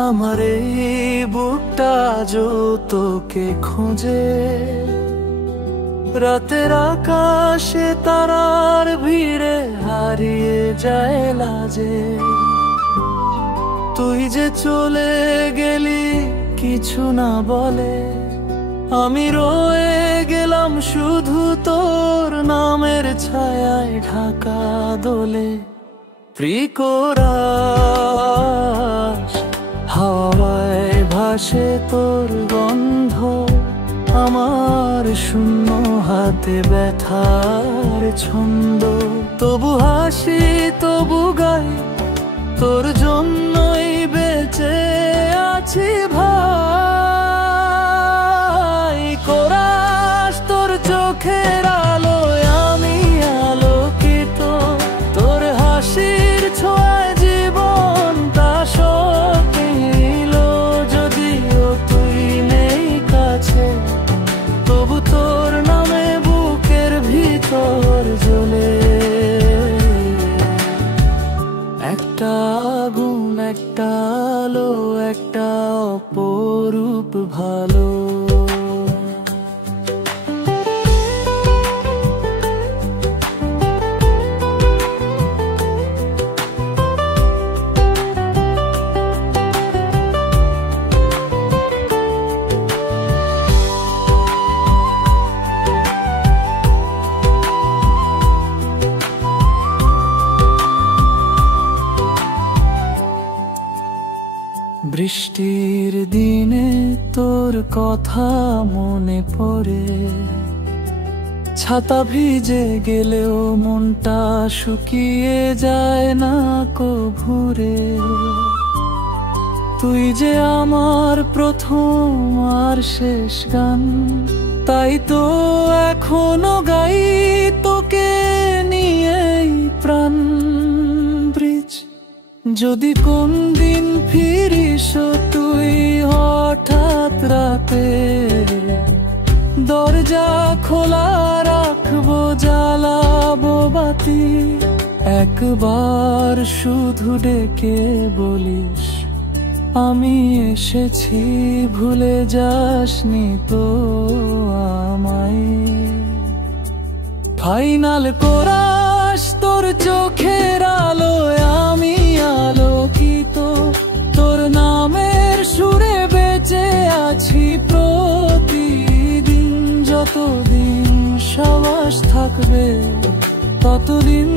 আমার এই বুকটা আজও তোকে খোঁজে, রাতের আকাশে তারার ভিড়ে হারিয়ে যায় লাজে। তুই যে চলে গেলি কিছু না বলে, আমি রয়ে গেলাম শুধু তোর নামের ছায়ায় ঢাকা দোলে। প্রিকরাস হাওয়ায় ভাসে তোর গন্ধ, আমার শূন্য হাতে ব্যথার ছন্দ। তবু হাসি তবু গাই, তোর জন্যই বেঁচে আছি ভাই। কোরাস তোর চোখের আলোয় আমি আলোকিত, তোর হাসির ছোঁয়ায় জীবনটা সকিল। যদিও তুই নেই কাছে, তবু তোর নামে বুকের ভিতর জ্বলে একটা আগুন, একটা আলো, একটা অপরূপ ভালো। বৃষ্টির দিনে তোর কথা মনে পড়ে, ছাতা ভিজে গেলেও মনটা শুকিয়ে যায় না কভুরে। তুই যে আমার প্রথম আর শেষ গান, তাই তো এখনো গাই তোকে নিয়েই প্রাণ। ব্রিজ যদি কোন দিন ফিরিস তুই হঠাৎ রাতে, দরজা খোলা রাখবো, জ্বালাবো বাতি। একবার শুধু ডেকে বলিস আমি এসেছি, ভুলে যাসনি তো আমায়। ফাইনাল কোরাস তোর চোখের আলোয় আমি আলোকিত, তোর নামের সুরে বেঁচে আছি প্রতিদিন। যতদিন সাবাস থাকবে ততদিন